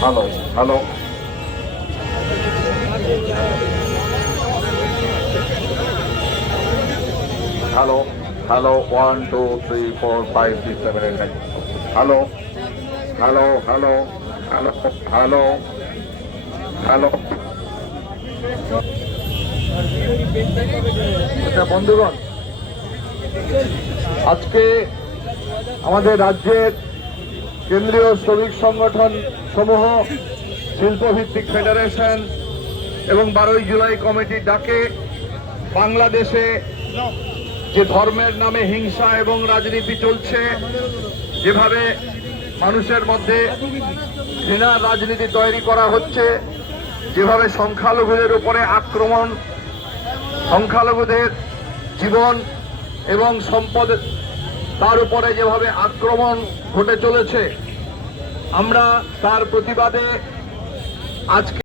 Hello hello hello hello 1 2 3 4 5 6 7 8 9 hello hello hello hello hello hello. আচ্ছা বন্ধুগণ, আজকে আমাদের রাজ্যের কেন্দ্রীয় শ্রমিক সংগঠন সমূহ, শিল্পভিত্তিক ফেডারেশন এবং 12ই জুলাই কমিটির ডাকে বাংলাদেশে যে ধর্মের নামে হিংসা এবং রাজনীতি চলছে, যেভাবে মানুষের মধ্যে ঘৃণার রাজনীতি তৈরি করা হচ্ছে, যেভাবে সংখ্যালঘুদের উপরে আক্রমণ, সংখ্যালঘুদের জীবন এবং সম্পদ তার উপরে যেভাবে আক্রমণ ঘটে চলেছে, আমরা তার প্রতিবাদে আজকে